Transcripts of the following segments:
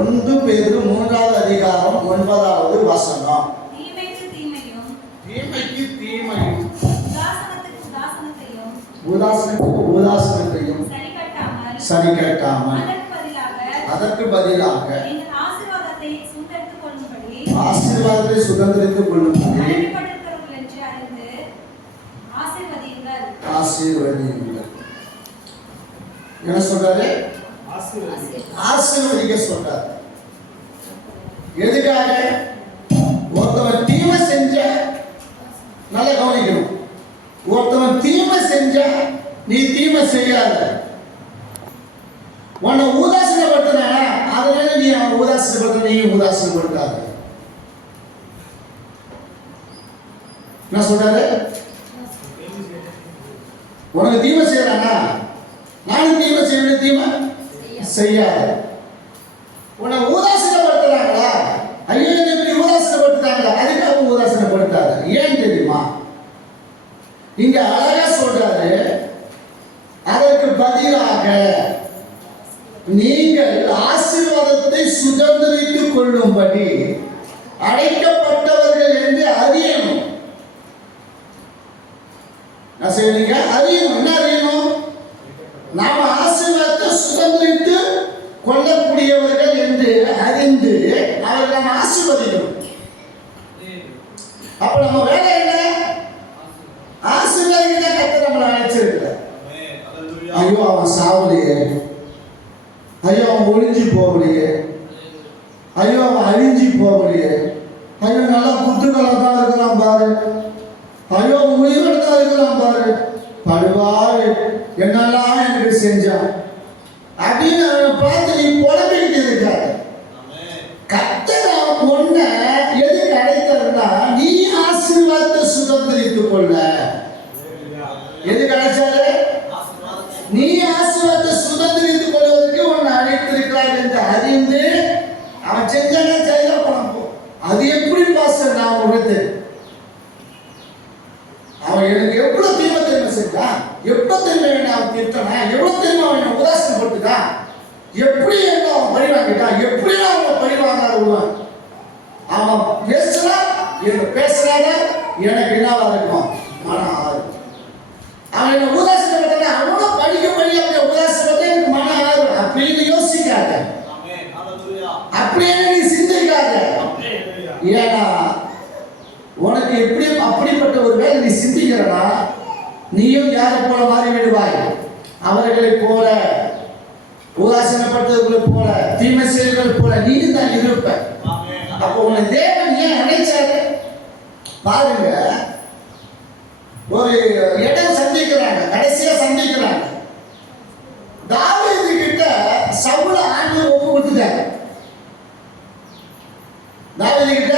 1 பேதுரு 3வது அதிகாரம் 9வது வசனம். தீமைக்கு தீமையும் தீமைக்கு தீமையும் உதாசனத்துக்கு உதாசனத்தையும் உதாசனத்துக்கு உதாசனத்தையும் சரி கட்டாமல் அதற்கு பதிலாக நீங்கள் ஆசீர்வாதத்தை சுதந்தரித்துக் கொள்ளும்படி ஆசீர்வாதத்தை சுதந்தரித்துக் கொள்ளும்படி அழைக்கப்பட்டிருக்கிறவர்கள் என்று அறிந்து ஆசீர்வதியுங்கள். ஆசீர்வதியுங்கள். என்ன சொல்றாரு? ஆசீர்வதிக்க சொல்றாரு. எதுக்காக? ஒருத்தவன் தீமை செஞ்ச, நல்ல கவனிக்கணும், ஒருத்தவன் தீமை செஞ்ச நீ தீமை செய்யாத, உன்னை உதாசீனப்படுத்தினா அதனால நீ அவன் உதாசீனப்படுத்த, நீ உதாசீனப்படுத்தாத. என்ன சொல்றாரு? உனக்கு தீமை செய்யறானா, நானும் தீமை செய்ய, தீமை செய்யாத. உன்னை உதாசீனப்படுத்துறாங்களா, ஐயோ இப்படி உதாசீனப்படுத்துறாங்களா, அதுக்கு அவங்க உதாசீனப்படுத்தாத. ஏன் தெரியுமா? இங்க அழகா சொல்றாரு, அதற்கு பதிலாக நீங்கள் ஆசீர்வாதத்தை சுதந்திரித்துக் கொள்ளும்படி அழைக்கப்பட்டவர்கள் என்று அறியணும். நான் சொல்றீங்க அறியணும். என்ன அறியணும்? நாம ஆசீர்வாதத்தை சுதந்திரித்து கொள்ளக்கூடியவர்கள் என்று அறிந்து அவர்கள் நாம் ஆசீர்வதிக்கணும். அப்ப நம்ம வேலை என்ன? ஆசீர்வாதிக்க கர்த்தர் நம்மளை அழைச்சிருக்கிறார். ஐயோ அவன் சாவலையே, ஐயோ அவன் ஒழிஞ்சு போகலையே, ஐயோ அவன் அழிஞ்சி போகலையே, ஐயோ நல்லா குத்துக்களம் தான் இருக்கிறான் பாரு, ஐயோ உயிரோடு தான் இருக்கிறான் பாரு, படுவாரு என்னெல்லாம் எனக்கு செஞ்சான் அப்படின்னு அவனை பார்த்து நீ புலம்பிக்கிட்டு இருக்காரு. கர்த்தர் ஒன்ன எதுக்கு அழைத்தாருன்னா நீ ஆசீர்வாதத்தை சுதந்திரித்துக் கொள்ள. எதுக்கு அழைச்சாரு? நீ ஆசீர்வாதத்தை சுதந்திரித்துக் கொள்வதற்கு உன்னை அழைத்திருக்கிறார் என்று அறிந்து அவன் செஞ்சானே செய்ய போ. அது எப்படி பாஸ்டர் நான் உணர்ந்து, அவன் எனக்கு எவ்வளவு தீமை தெரியுமா செஞ்சான், எவ்வளவு தெரியுமா அவன் திட்டனா, எவ்வளவு தெரியுமா அவன் உதாசீனப்படுத்திட்டான், எப்படி என்ன அவன் பழி வாங்கிட்டான், எப்படியும் அவன் பழி வாங்காத விடுவான். அவன் பேசுனா என்ன பேசுறாங்க எனக்கு என்னவா இருக்கும், மனம் ஆறு. அவன் என்ன உதாசீனப்பட்டான அவனும் படிக்க அப்படியே உதாசீனப்பட்ட எனக்கு மனம் ஆறு அப்படின்னு யோசிக்காத, அப்படியே நீ சிந்திக்காத. ஏன்னா உனக்கு எப்படி அப்படிப்பட்ட ஒரு வேலை நீ சிந்திக்கிறனா நீயும் யாரை போல மாறி விடுவாய், அவர்களை போல, உதாசீனப்பட்டவர்களை போல, தீமை செய்வர்கள் போல நீ தான் இருப்ப. அப்போ உன்னை தேவன் ஏன் அழைச்சாரு பாருங்க. ஒரு இடம் சந்திக்கிறாங்க, கடைசியா சந்திக்கிறாங்க. தாவீது கிட்ட சவுல ஆண்டவர் ஒப்பு கொடுத்துட்டாரு. தாவீது கிட்ட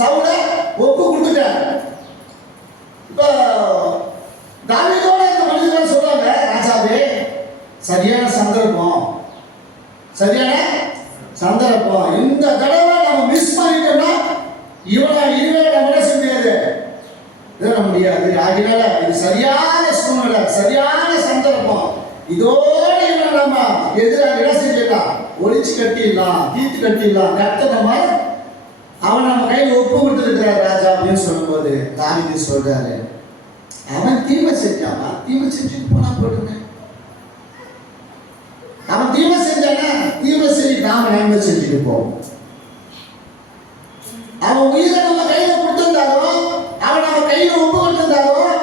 சவுல ஒப்பு கொடுத்துட்டாரு. இப்ப தாவீதோட இந்த மனிதர்கள் சொல்றாங்க, ராஜாவே சரியான சந்தர்ப்பம், சரியான சந்தர்ப்பம், இந்த தடவை நம்ம மிஸ் பண்ணிட்டோம்னா இவனை இனிமே நம்ம என்ன செய்ய முடியாது, இத முடியாது. ஆகினால இது சரியான சூழ்நிலை, சரியான சந்தர்ப்பம், இதோட இவனை நம்ம எதிராக என்ன செஞ்சிடலாம், ஒழிச்சு கட்டிடலாம், தீர்த்து கட்டிடலாம். கட்டணமா அவன் நம்ம கையில் ஒப்பு கொடுத்துருக்கிறார் ராஜா அப்படின்னு சொல்லும்போது தாவீது சொல்றாரு, அவன் தீமை செஞ்சானா, தீமை செஞ்சுட்டு போனா போட்டுங்க. அவன் தீமை செஞ்சானா தீமை செஞ்சு நாம நன்மை செஞ்சுட்டு போவோம். அவன் உயிரை நம்ம கையில கொடுத்திருந்தாலும், அவன் நம்ம கையில ஒப்பு கொடுத்திருந்தாலும்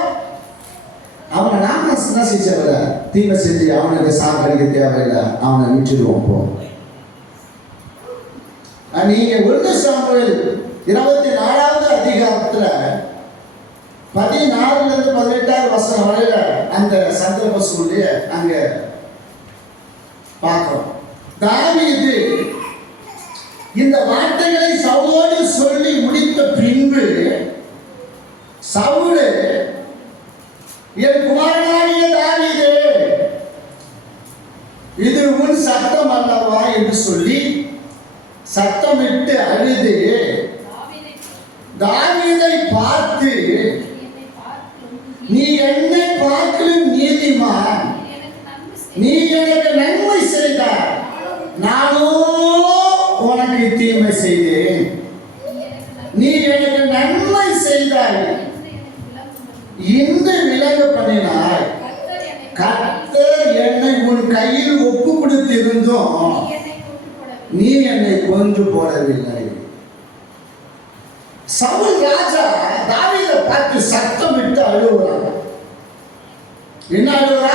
அவனை நாம என்ன செஞ்சவர தீமை செஞ்சு அவனுக்கு சாகடிக்க தேவையில்லை, அவனை விட்டுடுவோம் போ. நீங்க 1 சாமுவேல் 24வது அதிகாரத்துல 14 இருந்து 18 வசனம் வரையில அந்த சந்தர்ப்ப சூழ்நிலைய அங்க பார்க்கிறோம். தாவீது இந்த வார்த்தைகளை சவுலோடு சொல்லி முடித்த பின்பு சவுல், என் குமாரனாகிய தாவீது இது உன் சத்தம் அல்லவா என்று சொல்லி சத்தமிட்டு அழுது தாவீதை பார்த்து, நீ என்னை பார்க்கலும் நீதிமான், நீ எனக்கு நன்மை செய்தாய், நானோ தீமை செய்தேன், நீ எனக்கு நன்மை செய்தாய், இன்று விலக பண்ணினாய். கர்த்தர் என்னை உன் கையில் ஒப்பு கொடுத்திருந்தும் நீ என்னை கொன்று போடவில்லை. சவுல் ராஜா தாவீதை பார்த்து சத்தம் விட்டு அழுகுறாங்க. என்ன அழுகுறா?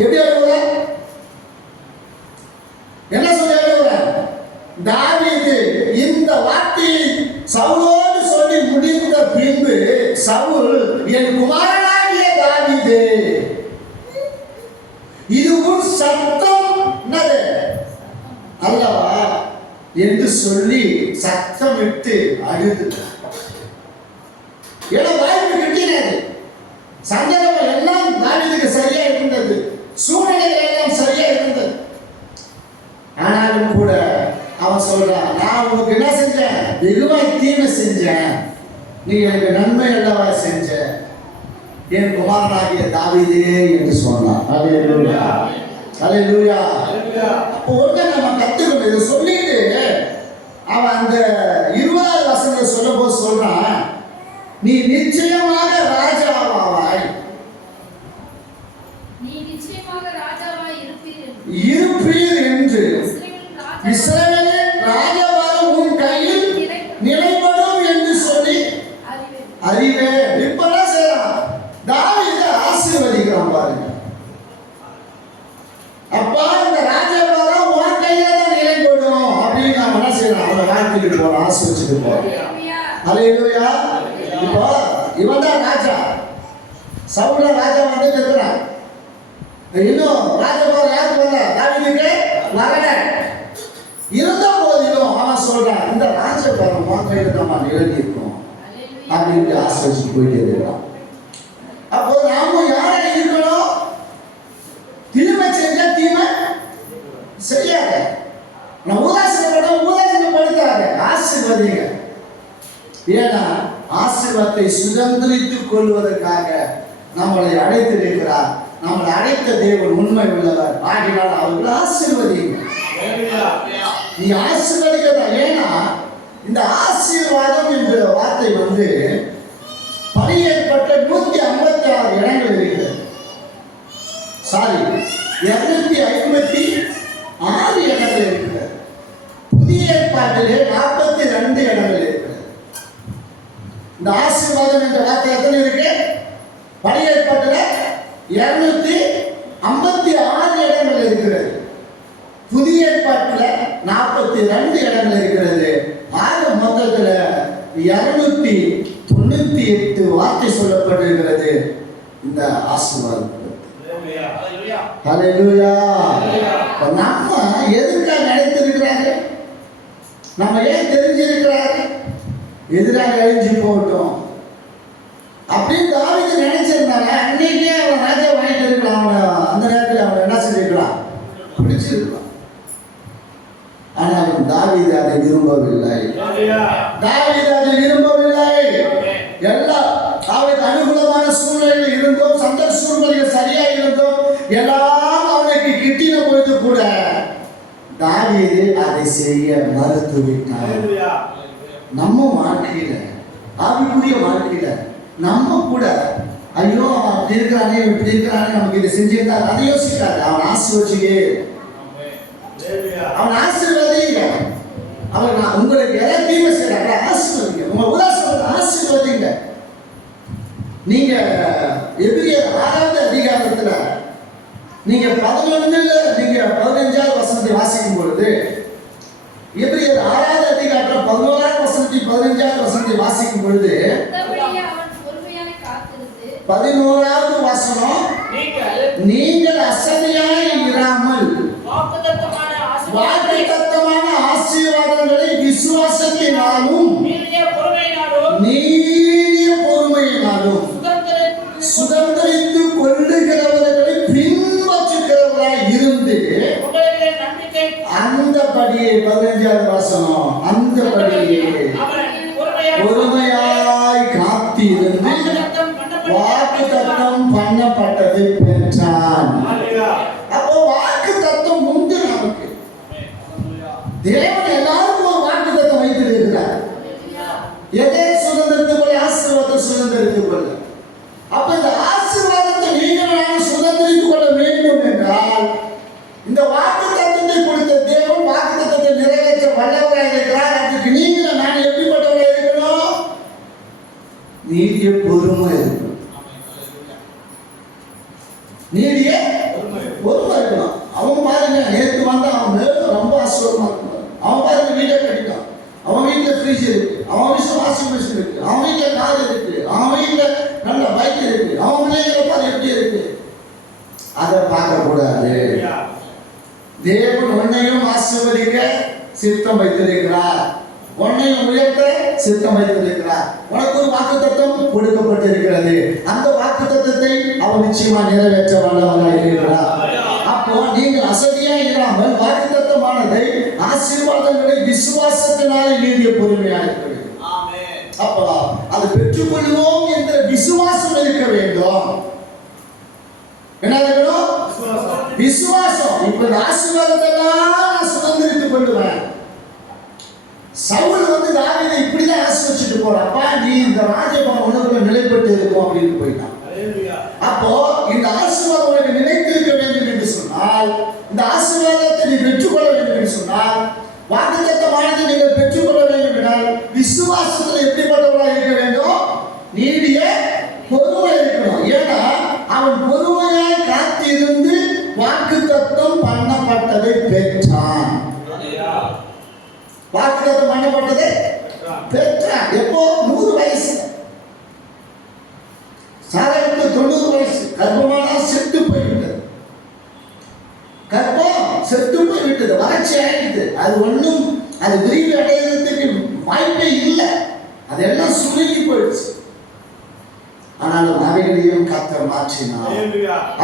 எப்படி அழுகுறா? என்ன சொல்லி அழுகுறா? தாவீது இந்த வார்த்தையை சவுலோடு சொல்லி முடிந்த பின்பு சவுல், என் குமாரனாகிய தாவீது, இது உன் சத்தம் என்னது அல்லவா என்று சொல்லி சத்தமிட்டு அழுது. ஏன்னா வாய்ப்பு கிட்டினது, சந்தர்ப்பம் எல்லாம் தாவீதுக்கு சரியா இருந்தது, சூழ்நிலைகள் எல்லாம் சரியா இருந்தது. ஆனாலும் கூட அவன் சொல்றான், நான் உனக்கு என்ன செஞ்சேன்? வெகுவாய் தீமை செஞ்சேன், நீ எனக்கு நன்மை அல்லவா செஞ்ச, என் குமாரனாகிய தாவீதே என்று சொன்னான். அல்லேலூயா, அல்லேலூயா. அப்போ ஒன்று நம்ம கத்துக்கணும். இதை சொல்லிட்டு அவன் அந்த 20வது வசனத்தை சொல்லும் போது சொல்றான், நீ நிச்சயமாக ராஜாவாவாய், இருப்பீர் என்று, இஸ்ரவேலின் ராஜாவாக உன் கையில் நிலைப்படும் என்று சொல்லி அறிவே. இப்பதான் செய்யறான், தாவீதை ஆசீர்வதிக்கிறான் பாருங்க. அப்பா இந்த ராஜாவாக உன் கையில தான் நிலைப்படும் அப்படின்னு நான் என்ன செய்யறான்? அவனை வாழ்த்துக்கிட்டு போறான், ஆசீர்வதிச்சுட்டு போறான். அல்லேலூயா. இப்போ இவன் தான் ராஜா, சவுல ராஜா வந்து இருக்கிறான். இன்னும் ராஜபாரம் யாருக்கு வரல? தாவீதுக்கு வரல. இருந்த போதிலும் அவன் சொல்றான், இந்த ராஜபாரம் உன் கையில தான் நிலங்கி இருக்கும் அப்படின்னு ஆசீர்வதிச்சு போயிட்டே இருக்கிறான். அப்போ நாம யாரை இருக்கணும்? தீமை செஞ்சா தீமை செய்யாத, நான் உதாசீனப்படுத்தாத, ஆசீர்வதிங்க. ஏன்னா ஆசீர்வாதத்தை சுதந்திரித்துக் கொள்வதற்காக நம்மளை அழைத்திருக்கிறார். நம்மளை அழைத்த தேவன் உண்மை உள்ளவர். ஆகினால் அவர்களை ஆசீர்வதிங்க. நீ ஆசீர்வதிக்கிறதா? ஏன்னா இந்த ஆசீர்வாதம் என்ற வார்த்தை வந்து பணியேற்பட்ட 156 இடங்கள் இருக்கிறது. சாரி, 256 இடங்கள் இருக்கிறது. புதிய ஏற்பாட்டிலே 42 இடங்கள் இருக்கிறது. இந்த ஆசீர்வாதம் என்ற வார்த்தை எத்தனை இருக்கு? பழைய ஏற்பாட்டில் 256 இடங்கள் இருக்கிறது. புதிய ஏற்பாட்டில் 42 இடங்கள் இருக்கிறது. ஆக மொத்தத்தில் 298 வார்த்தை சொல்லப்பட்டிருக்கிறது இந்த ஆசீர்வாதம். ஹல்லேலூயா. நம்ம எதுக்காக நினைத்திருக்கிறாங்க? நம்ம ஏன் தெரிஞ்சிருக்கிறாங்க? எதிராக அழிஞ்சு போகட்டும் அப்படின்னு தாவீது நினைச்சிருந்தாங்க. அன்னைக்கே அவன் ராஜா வாங்கிட்டு இருக்கலாம். அவனை அந்த நேரத்தில் அவன் என்ன செஞ்சிருக்கலாம்? பிடிச்சிருக்கலாம். ஆனால் தாவீது அதை விரும்பவில்லை. தாவீது அதை விரும்பவில்லை. எல்லாம் அவனுக்கு அனுகூலமான சூழ்நிலைகள் இருந்தோம், சந்தர்ப்ப சூழ்நிலைகள் சரியா இருந்தோம், எல்லாம் அவனுக்கு கிட்டின பொழுது கூட தாவீது அதை செய்ய மறுத்து விட்டார். நம்ம வாழ்க்கையில, ஆவிக்குரிய வாழ்க்கையில நம்ம கூட ஐயோ அவன் அப்படி இருக்கிறானே இப்படி இருக்கிறானே நமக்கு இதை செஞ்சிருந்தா அதை யோசிக்காது. அவன் ஆசீர்வதிச்சுக்கே, அவன் ஆசீர்வதிங்க. அவன் உங்களுக்கு எதாவது தீமை செய்யறாங்க ஆசீர்வதிங்க. உங்க உதாசனத்தை ஆசீர்வதிங்க. நீங்க எபிரேயர் 6வது அதிகாரத்துல நீங்க 15வது வசனத்தை வாசிக்கும் பொழுது, எபிரேயர் 6வது அதிகாரத்தில் 11வது வசனத்தை 15வது வசனத்தை வாசிக்கும் பொழுது 11வது வசனம், நீங்கள் அசதியாய் இராமல் வாக்குத்தத்தமான ஆசீர்வாதங்களை விசுவாசத்தினாலும் நீடிய பொறுமையினாலும் சுதந்திரித்துக் கொள்ளுகிறவர்களை பின்பற்றுகிறவர்களாய் இருந்து அந்தபடியே 15வது வசனம், அந்தபடியே பொறுமையாய் காத்திருந்து வாக்குத்தத்தம் பண்ணப்பட்டதை பெற்றான். அப்போ வாக்குத்தத்தம் உண்டு நமக்கு. தேவன் எல்லாருக்கும் ஒரு வாக்குத்தத்தம் வைத்திருக்கிறார். எதை சுதந்திரத்துக் கொள்ள? ஆசீர்வாதத்தை சுதந்திரத்துக் கொள்ள. அப்ப இந்த ஆசீர்வாதத்தை நீங்கள் நான் சுதந்திரித்துக் கொள்ள வேண்டும் என்றால் இந்த வாக்குத்தத்தத்தை கொடுத்த தேவன் வாக்குத்தத்தத்தை நிறைவேற்ற வல்லவராக இருக்கிறார். அதுக்கு நீங்கள் நான் எப்படிப்பட்டவராக இருக்கணும்? நீடிய பொறுமை இருக்கணும். நீடிய பொறுமை இருக்கணும். அவன் பாருங்க, நேற்று வந்து அவன் மேலும் ரொம்ப ஆசீர்வாதமா இருக்கணும். அவன் பாருங்க, வீட்டை கட்டிட்டான். அவன் வீட்டில் ஃப்ரிட்ஜ் இருக்கு, அவன் வீட்டில் வாஷிங் மிஷின் இருக்கு, அவன் வீட்டில் கார் இருக்கு, அவன் வீட்டில் நல்ல பைக் இருக்கு, அவன் பிள்ளைங்களை பாரு எப்படி இருக்கு. அதை பார்க்க கூடாது. தேவன் உன்னையும் ஆசீர்வதிக்க சித்தம் வைத்திருக்கிறார், உன்னையும் உயர்த்த சித்தம் வைத்திருக்கிறார். உனக்கு ஒரு வாக்குத்தத்தம் கொடுக்கப்பட்டிருக்கிறது. அந்த வாக்குத்தத்தத்தை அவன் நிச்சயமா நிறைவேற்ற வல்லவராக இருக்கிறார். அப்போ நீங்கள் அசதியா இல்லாமல் வாக்குத்தத்தமானதை ஆசீர்வாதங்களை விசுவாசத்தினாலே நீடிய பொறுமையாக இருக்க வேண்டும். அப்போ அதை பெற்றுக்கொள்வோம் என்ற விசுவாசம் இருக்க வேண்டும். என்ன இருக்கணும்? விசுவாசம். இப்ப ஆசீர்வாதத்தை நான் சுதந்திரித்துக் கொள்ளுவேன். சவுல் வந்து தாவீதை இப்படிதான் ஆசீர்வதிச்சுட்டு போறப்பா, நீ இந்த ராஜ்யபாரம் உனக்குள்ள நிலைப்பட்டு இருக்கும் அப்படின்னு போயிட்டான். அப்போ இந்த ஆசீர்வாதம் உனக்கு நிலைத்திருக்க வேண்டும் என்று சொன்னால், இந்த ஆசீர்வாதத்தை நீ பெற்றுக்கொள்ள வேண்டும் என்று சொன்னால், வாக்குத்தத்தமானதை நீங்கள் பெற்றுக்கொள்ள வேண்டும் என்றால் விசுவாசத்தில் எப்படிப்பட்டவராக இருக்க வேண்டும்? நீடிய பொறுமை இருக்கணும். ஏன்னா அவன் பொறுமையாய் காத்திருந்து வாக்குத்தத்தம் பண்ணப்பட்டதை பெற்றான். வாக்குத்தத்தம் பண்ணப்பட்டதை பெற்றான். எப்போ? 100 வயசு. சாராவுக்கு 90 வயசு. கர்ப்பமானால் செத்து போய்விட்டது. கர்ப்பம் செத்து போய்விட்டது, வறட்சி ஆகிடுது. அது ஒன்றும் அது விரிவு அடைகிறதுக்கு வாய்ப்பே இல்லை. அதெல்லாம் சுருங்கி போயிடுச்சு. ஆனாலும் அவைகளையும் கர்த்தர் மாற்றினார்.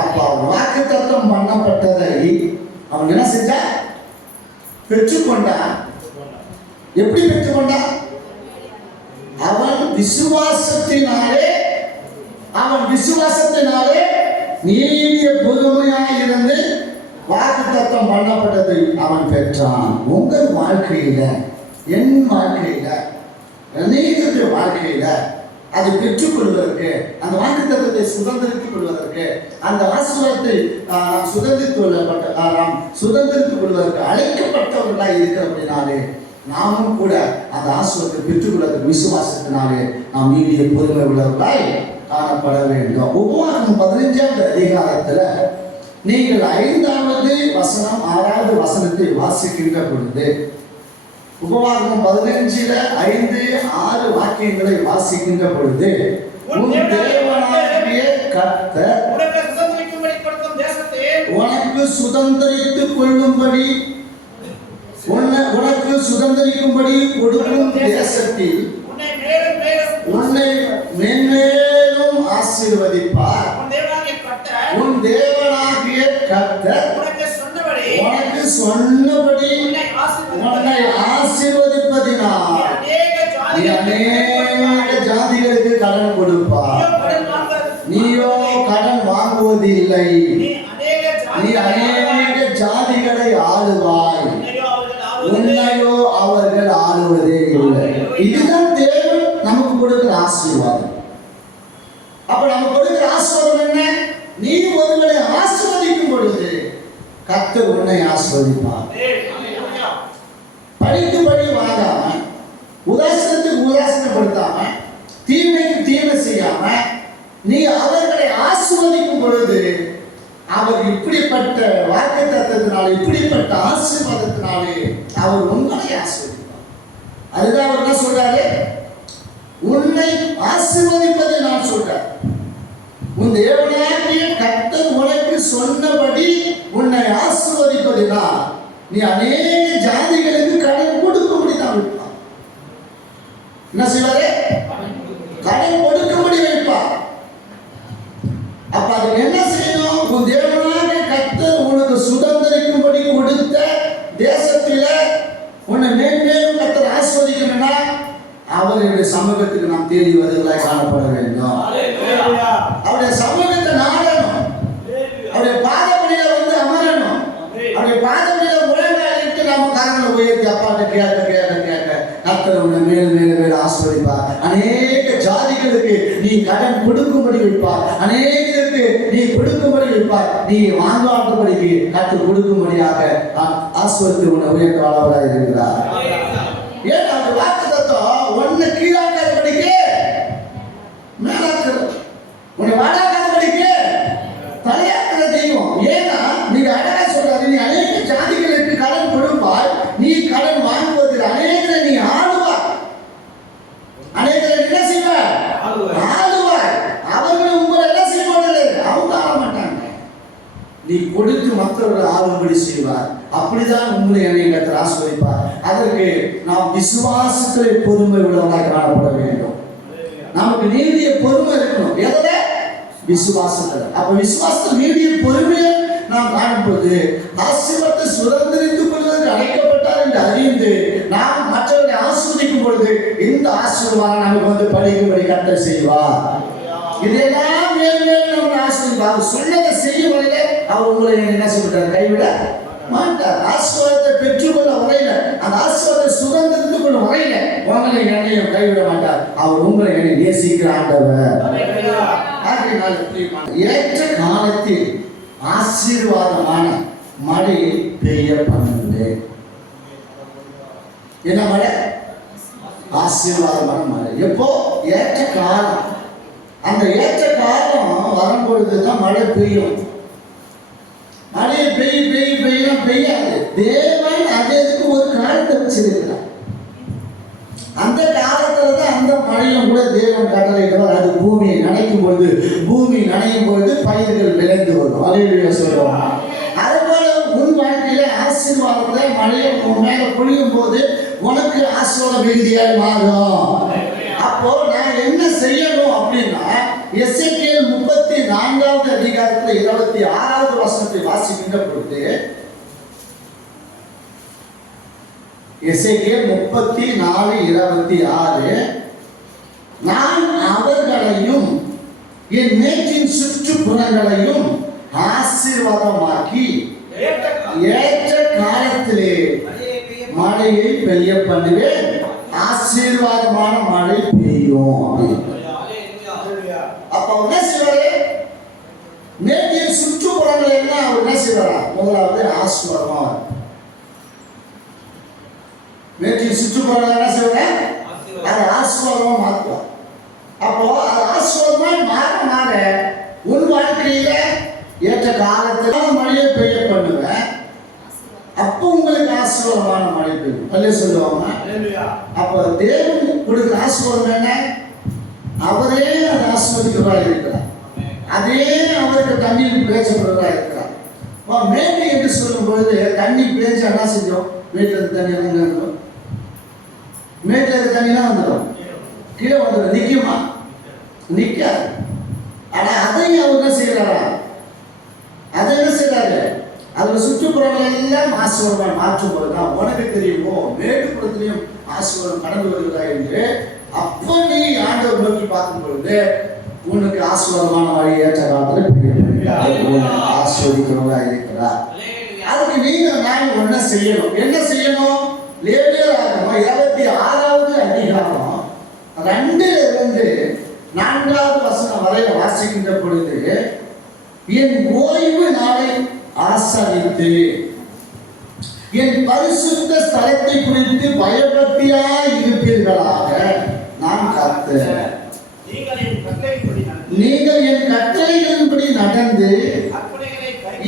அப்ப அவன் வாக்குத்தத்தம் பண்ணப்பட்டதை அவன் என்ன செஞ்சான்? பெற்றுக்கொண்டான். எப்படி பெற்றுக்கொண்டான்? அவன் விசுவாசத்தினாலே நீடிய பொறுமையாக இருந்து வாக்குத்தத்தம் பண்ணப்பட்டதை அவன் பெற்றான். உங்கள் வாழ்க்கையில, என் வாழ்க்கையில, அநேகருடைய வாழ்க்கையில அதை பெற்றுக்கொள்வதற்கு, அந்த வாக்குத்தத்தத்தை சுதந்திரித்துக் கொள்வதற்கு, அந்த ஆசீர்வாதத்தை நாம் சுதந்திரித்துக் கொள்வதற்கு அழைக்கப்பட்டவர்களாக இருக்கிறபடினாலே நாமும் கூட அந்த ஆசீர்வாதத்தை பெற்றுக்கொள்வதற்கு விசுவாசத்தினாலே நாம் நீடிய பொறுமை உள்ளவர்களாய் காணப்பட வேண்டும். உபவாகம் 15ஆம் அதிகாரத்துல நீங்கள் 5வது வசனம் 6வது வசனத்தை வாசிக்கின்ற பொழுது, உபவாகம் 15ல 5, 6 வாக்கியங்களை வாசிக்கின்ற பொழுது, உன் தேவனாகிய கர்த்தர் உனக்கு சுதந்திரித்துக் கொள்ளும்படி உனக்கு சுதந்திரிக்கும்படி கொடுக்கும் தேசத்தில் உன்னை மென்மேலும் ஆசீர்வதிப்பார். உன் தேவனாகிய கர்த்தர் உனக்கு சொன்னபடி உன்னை ஆசீர்வதிப்பதினால் நீ அநேக ஜாதிகளுக்கு கடன் கொடுப்பார். நீயோ கடன் வாங்குவது இல்லை. நீ அநேக ஜாதிகளை ஆளுவாய், உன்னையோ அவர்கள் ஆளுவதே இல்லை. இதுதான் தேவன் நமக்கு கொடுக்கிற ஆசீர்வாதம். அப்ப நமக்கு கொடுக்கிற ஆசீர்வாதம் என்ன? நீ ஒருவனை ஆசீர்வதிக்கும் பொழுது கர்த்தர் உன்னை ஆசீர்வதிப்பார். படிக்கு படி வாங்காம, உதாசனத்துக்கு உதாசனப்படுத்தாம, தீமைக்கு தீமை செய்யாம நீ அவர்களை ஆசீர்வதிக்கும் பொழுது அவர் இப்படிப்பட்ட வாக்குத்தத்தத்தினாலே, இப்படிப்பட்ட ஆசீர்வாதத்தினாலே அவர் உங்களை ஆசீர்வதிப்பார். அதுதான் அவர் என்ன சொல்றாரு? உன்னை ஆசீர்வதிப்பதை நான் சொல்றேன். உன் தேவனாகிய கர்த்தர் உனக்கு சொன்னபடி உன்னை ஆசீர்வதிப்பதினால் நீ அநேக ஜாதிகளுக்கு கடன் கொடுக்கும்படி தான் வைப்பார். என்ன செய்வாரு? கடன் கொடுக்கும்படி வைப்பார். அப்ப அதுக்கு என்ன செய்யணும்? உன் தேவனாகிய கர்த்தர் உனக்கு சுதந்திரிக்கும்படி கொடுத்த தேசத்தில உன்னை மேன்மேலும் கர்த்தர் ஆசீர்வதிக்கணும்னா அவருடைய சமூகத்துக்கு நாம் தேடி வருவதாய் காணப்பட வேண்டும். அவருடைய சமூகத்தை நாடணும். அவருடைய பாதப்படியில வந்து அமரணும். அவருடைய பாதப்படியில உலக நம்ம கரங்களை உயர்த்தி அப்பாட்ட கேட்க கேட்க கேட்க கர்த்தர் உன்னை மேலும் மேலும் மேலும் ஆசீர்வதிப்பார். அநேக ஜாதிகளுக்கு நீ கடன் கொடுக்கும்படி வைப்பார். அநேகருக்கு நீ கொடுக்கும்படி வைப்பார். நீ வாங்காதபடிக்கு கர்த்தர் கொடுக்கும்படியாக ஆசீர்வதித்து உன்னை உயர்த்த அளவராக இருக்கிறார். ஏன் அந்த வாக்கு தத்துவம் ஒன்னு கீழாக்காதபடிக்கு மேலாக்குறது, உன்னை வாடாக்காதபடிக்கு தலையாக்குற தெய்வம். ஏன்னா நீங்க அழகா சொல்றாரு, நீ அநேக ஜாதிகளுக்கு கடன் கொடுப்பாய், நீ கடன் வாங்குவதில் அநேகரை நீ ஆளுவாய். அநேகரை என்ன செய்வாய்? ஆளுவாய். அவர்கள் உங்களை என்ன செய்வார்கள்? அவங்க ஆள மாட்டாங்க. நீ கொடுத்து மற்றவர்கள் ஆளும்படி செய்வார். அப்படிதான் உங்களை என்னை கர்த்தர் ஆசீர்வதிப்பார். அதற்கு நாம் விசுவாசத்திலே பொறுமை உள்ளவர்களாக காணப்பட வேண்டும். நமக்கு நீடிய பொறுமை இருக்கணும். எதில? விசுவாசத்துல. அப்ப விசுவாசத்தில் நீடிய பொறுமையை நாம் காணும்போது ஆசீர்வாதத்தை சுதந்திரித்துக் கொள்வதற்கு அழைக்கப்பட்டார் என்று அறிந்து நாம் மற்றவர்களை ஆசீர்வதிக்கும் பொழுது இந்த ஆசீர்வாதம் நமக்கு வந்து படிக்கும்படி கர்த்தர் செய்வார். இதெல்லாம் மேலும் நம்ம ஆசீர்வாதம். அவர் சொன்னதை செய்யும் வரையிலே அவர் உங்களை என்ன செய்வார்? கைவிட மாட்டார். ஆசீர்வாதத்தை பெற்றுக்கொள்ள வரையில, அந்த ஆசீர்வாதத்தை சுதந்திரித்துக் கொள்ள வரையில உங்களை என்னையும் கைவிட மாட்டார். அவர் உங்களை என்னை நேசிக்கிற ஆண்டவர். ஏற்ற காலத்தில் ஆசீர்வாதமான மழை பெய்ய பண்ணுங்க. என்ன மழை? ஆசீர்வாதமான மழை. எப்போ? ஏற்ற காலம். அந்த ஏற்ற காலம் வரும்பொழுதுதான் மழை பெய்யும். மழை பெய்யாது. தேவன் அதற்கு ஒரு காலத்தை வச்சிருக்கிறார். அந்த காலத்துல தான் அந்த மழையும் கூட தேவன் கட்டளையிடுவார். அது பூமியை நனைக்கும் பொழுது, பூமி நனையும் பொழுது பயிர்கள் விளைந்து வரும். அல்லேலூயா சொல்லுவோம். அதுபோல உன் வாழ்க்கையில ஆசீர்வாதத்தை மழையை உன் மேல பொழியும் போது உனக்கு ஆசீர்வாத மிகுதியாய் மாறும். அப்போ நான் என்ன செய்யணும் அப்படின்னா, எசேக்கியேல் 34வது அதிகாரத்துல 26வது வசனத்தை வாசிக்கின்ற பொழுது, எசேக்கியேல் 34:26, நான் அவர்களையும் என் மேற்றின் சுற்றுப்புறங்களையும் ஆசீர்வாதமாக்கி ஏற்ற காலத்திலே மழையை பெய்ய பண்ணுவேன், ஆசீர்வாதமான மழை பெய்யும். அப்ப என்ன செய்வாரு? மேற்றின் சுற்றுப்புறங்களை என்ன அவர் என்ன செய்வாரா? முதலாவது ஆசீர்வாதமா, மேற்றின் சுற்றுப்புறங்களை என்ன செய்வாங்க? அது ஆசீர்வாதமா மாற்றுவார். அப்போ அது ஆசீர்வாதமா மாற மாற உன் வாழ்க்கையில ஏற்ற காலத்துல மழையை பெய்ய பண்ணுவேன். அப்போ உங்களுக்கு ஆசீர்வாதமான மழை பெய்யும். அல்லே சொல்லுவாங்க. அப்ப தேவன் கொடுக்கிற ஆசீர்வாதம் என்ன? அவரே அதை ஆசீர்வதிக்கிறவராக இருக்கிறார். அதே அவருக்கு தண்ணீர் பேசப்படுறதா இருக்கிறார். மேட்டை என்று சொல்லும் பொழுது தண்ணி பேச்சு என்ன செஞ்சோம்? மேட்டில் இருக்க தண்ணி எங்க இருந்தோம்? மேட்டில் இருக்க தண்ணிலாம் வந்துடும், கீழே வந்துடும். நிற்குமா? நிற்காது. ஆனா அதையும் அவர் என்ன செய்யறாரா? அதை என்ன செய்யறாரு? அதுல சுற்றுப்புறங்கள் எல்லாம் ஆசீர்வாதம் மாற்றும் போதுதான் உனக்கு தெரியுமோ மேட்டுப்புறத்திலையும் ஆசீர்வாதம் கடந்து வருகிறதா என்று. அப்போ நீ ஆண்டவர் நோக்கி பார்க்கும் பொழுது உனக்கு ஆசீர்வாதமான வழி ஏற்ற காலத்தில் ஆசீர்வதிக்கிறவங்களா இருக்கிறார். அதுக்கு நீங்க நான் ஒன்ன செய்யணும். என்ன செய்யணும்? லேவியராகமம் 26வது அதிகாரம் 2லிருந்து 4வது வசனம் வரை வாசிக்கின்ற பொழுது, என் ஓய்வு நாளை ஆசரித்து என் பரிசுத்த ஸ்தலத்தை குறித்து பயபக்தியாய் இருப்பீர்களாக நான் கர்த்தர். நீங்கள் என் கட்டளைகளின்படி நடந்து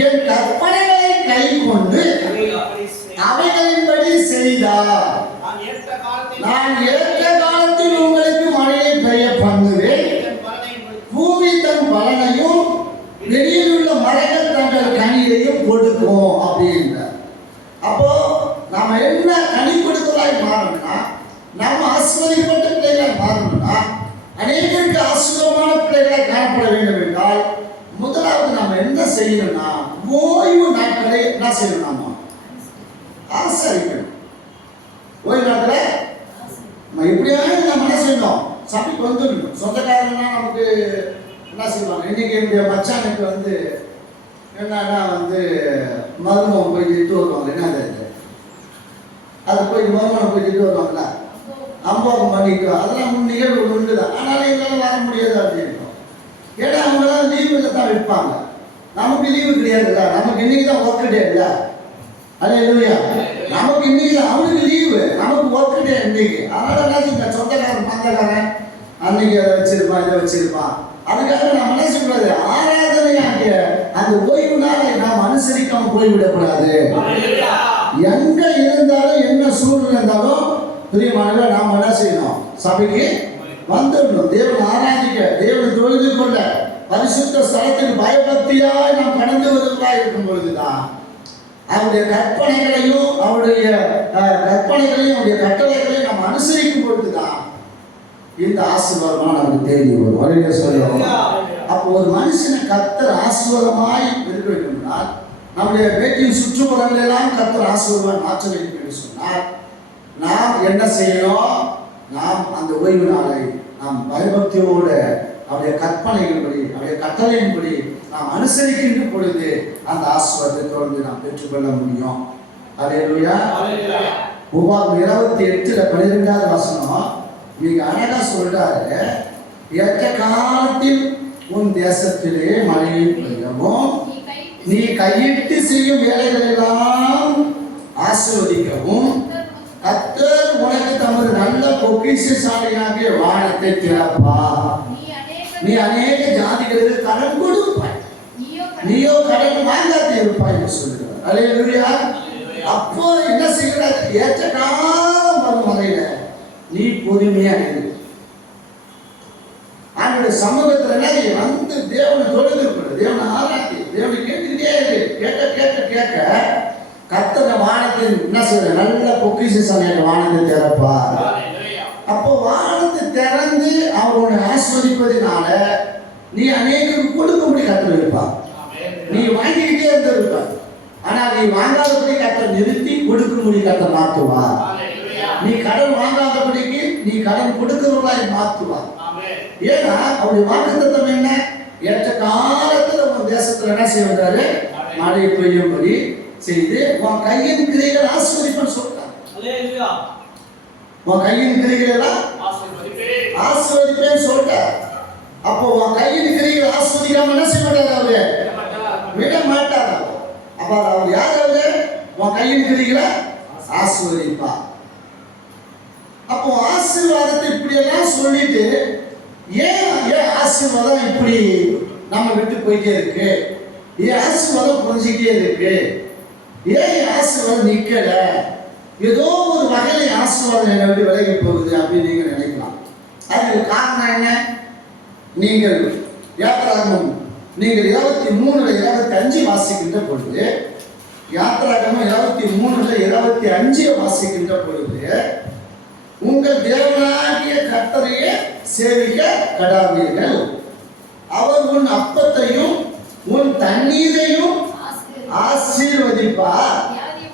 என் கற்பனைகளை கை கொண்டு அவைகளின்படி செய்தார், நான் ஏற்ற காலத்தில் உங்களுக்கு மழையை பெய்ய பண்ணுவேன், பூமி தன் பலனையும் வெளியில் உள்ள மரங்கள் தங்கள் கனியையும் கொடுக்கும் அப்படின்றார். அப்போ நாம என்ன கனி கொடுக்கலாய் மாறணும்னா, நம்ம ஆசீர்வதிக்கப்பட்ட பிள்ளைகளாய் மாறணும்னா, அநேகருக்கு ஆசீர்வாதமான பிள்ளைகளாய் காணப்பட வேண்டும் என்றால், முதலாவது நாம என்ன செய்யணும்னா, ஓய்வு நாட்களை என்ன செய்யணும்? நாம ஆசரிக்கணும். ஓய்வு நாட்களை நம்ம எப்படியாவது நம்ம என்ன செய்யணும்? சபைக்கு வந்துடணும். சொந்தக்காரங்கன்னா நமக்கு என்ன செய்வாங்க? இன்னைக்கு என்னுடைய மச்சானுக்கு என்னன்னா மருமம் போய் இட்டு வருவாங்க. என்ன போயிட்டு மறுமணம் போயிட்டு வருவாங்களா, அம்பாவுக்கு பண்ணிட்டு அதெல்லாம் நிகழ்வு உண்டு தான். ஆனாலும் எங்களால் வர முடியாது அப்படின்னு. ஏன்னா அவங்களாம் லீவில் தான் வைப்பாங்க, நமக்கு லீவு கிடையாதுல்ல. நமக்கு இன்னைக்கு தான் ஒர்க் டே இல்லை. அல்லேலூயா. நமக்கு இன்னைக்கு தான், அவனுக்கு லீவு, நமக்கு ஒர்க் டே இன்னைக்கு. அதனால என்ன இந்த சொந்தக்காரன் பந்தக்காரன் அன்னைக்கு அதை வச்சிருப்பான் இதை வச்சிருப்பான். அதுக்காக நம்ம என்ன சொல்லக்கூடாது, ஆராதனையாகிய அந்த ஓய்வு நாளை நாம் அனுசரிக்காம போய்விடக்கூடாது. எங்க இருந்தாலும் என்ன சூழ்நிலை இருந்தாலும் பிரியமானவர்களே நாம் என்ன செய்யணும், சபைக்கு வந்துடணும். தேவன் ஆராதிக்க, தேவனை தொழுது கொள்ள, பரிசுத்த ஸ்தலத்தில் பயபக்தியாய் நாம் கடந்து வருவதாக இருக்கும் பொழுதுதான் அவருடைய கற்பனைகளையும் அவருடைய கட்டளைகளையும் நாம் அனுசரிக்கும் பொழுதுதான் இந்த ஆசீர்வாதமாக நமக்கு தேடி வரும். சொல்லுவோம். அப்போ ஒரு மனுஷனை கர்த்தர் ஆசீர்வாதமாய் இருக்க வேண்டும்னால், நம்முடைய வீட்டின் சுற்றுப்புறங்கள் எல்லாம் கர்த்தர் ஆசீர்வாதமாய் மாற்ற வேண்டும் என்று சொன்னால் நாம் என்ன செய்யணும், நாம் அந்த ஓய்வு நாளை நாம் பயபக்தியோடு அவருடைய கற்பனைகளின்படி அவருடைய கட்டளையின்படி நாம் அனுசரிக்கின்ற பொழுது அந்த ஆசீர்வாதத்தை தொடர்ந்து நாம் பெற்றுக்கொள்ள முடியும். அல்லேலூயா. உபாகம் 28:12 வசனம் மிக அழகா சொல்றாரு. ஏற்ற காலத்தில் உன் தேசத்திலே மழை பெய்யவும், நீ கையிட்டு செய்யும் வேலைகள் எல்லாம் ஆசீர்வதிக்கவும், கர்த்தர் உனக்கு தமது நல்ல பொக்கிஷசாலியாகிய வானத்தை திறப்பார். நீ அநேக ஜாதிகளுக்கு கடன் கொடுப்பாய், நீயோ கடன் வாங்காதே இருப்பாய் என்று சொல்கிறார். அல்லேலூயா. அப்போ என்ன செய்கிறார், ஏற்ற காலம் வரும் வரையில நீ பொறுமையா இரு. அவனுடைய சமூகத்துல வந்து தேவனை தொழுது இருக்கிறது, தேவனை ஆராய்ச்சி, தேவனை கேட்டுக்கிட்டே இரு. கேட்க கேட்க கேட்க கர்த்தர் வானத்தின் என்ன சொல்ற, நல்ல பொக்கிஷசாலியாக வானத்தை திறப்பார். அப்போ வானத்தை திறந்து அவருடைய ஆஸ்வதிப்பதினால நீ அநேகருக்கு கொடுக்கும்படி கர்த்தர் இருப்பார். நீ வாங்கிக்கிட்டே இருந்திருப்பார், ஆனா நீ வாங்காதபடி கர்த்தர் நிறுத்தி கொடுக்கும்படி கர்த்தர் மாற்றுவார். நீ கடன் வாங்காதபடிக்கு நீ கடன் கொடுக்கிறவர்களாய் மாற்றுவார். ஏன்னா அவருடைய வாக்குத்தத்தம் என்ன, ஏற்ற காலத்துல உன் தேசத்துல என்ன செய்வாரு, மழை பெய்யும்படி செய்து உன் கையின் கிரைகள் ஆசீர்வதிப்பேன்னு சொல்றாங்க. உன் கையின் கிரைகள் எல்லாம் ஆசீர்வதிப்பேன்னு சொல்றார். அப்போ உன் கையின் கிரைகள் ஆசீர்வதிக்காம என்ன செய்ய மாட்டார், அவரு விட மாட்டார். அப்ப அவர் யாராவது உன் கையின் கிரைகளை ஆசீர்வதிப்பார். அப்போ ஆசீர்வாதத்தை இப்படி எல்லாம் சொல்லிட்டு ஏன் ஆசீர்வாதம் இப்படி நம்ம விட்டு போயிட்டே இருக்கு, ஏன் ஆசீர்வாதம் குறைஞ்சிக்கிட்டே இருக்கு, ஏன் ஆசீர்வாதம் நிக்கல, ஏதோ ஒரு வகையில ஆசீர்வாதம் என்னை விட்டு விலகி போகுது அப்படின்னு நீங்க நினைக்கலாம். அதுக்கு காரணம் என்ன, நீங்கள் யாத்திராகமம் நீங்கள் 23:25 வாசிக்கின்ற பொழுது, யாத்திராகமம் 23:25 வாசிக்கின்ற பொழுது, உங்கள் தேவனாகிய கர்த்தரையே சேவிக்க கடாவீர்கள், அவர் உன் அப்பத்தையும் உன் தண்ணீரையும் ஆசீர்வதிப்பார்,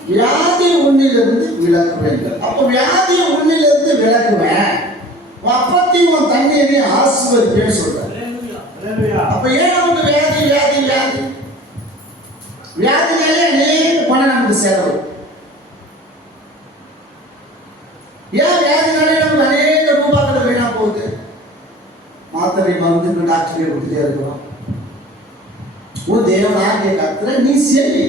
வியாதி உன்னிலிருந்து விலக்குவேன். அப்ப வியாதியை உன்னிலிருந்து விலக்குவேன், அப்பத்தையும் உன் தண்ணீரையும் ஆசீர்வதிப்பேன்னு சொல்றாரு. அப்ப ஏன் நமக்கு வியாதி வியாதி வியாதி வியாதினாலே அநேக பணம் நமக்கு செலவு. ஏன் வியாதினாலே நமக்கு அநேக ரூபாய்கள் வீணா போகுது. மாத்திரை மருந்து டாக்டரே கொடுத்துட்டே இருக்கிறோம். உன் தேவனாகிய கர்த்தரை நீ செய்,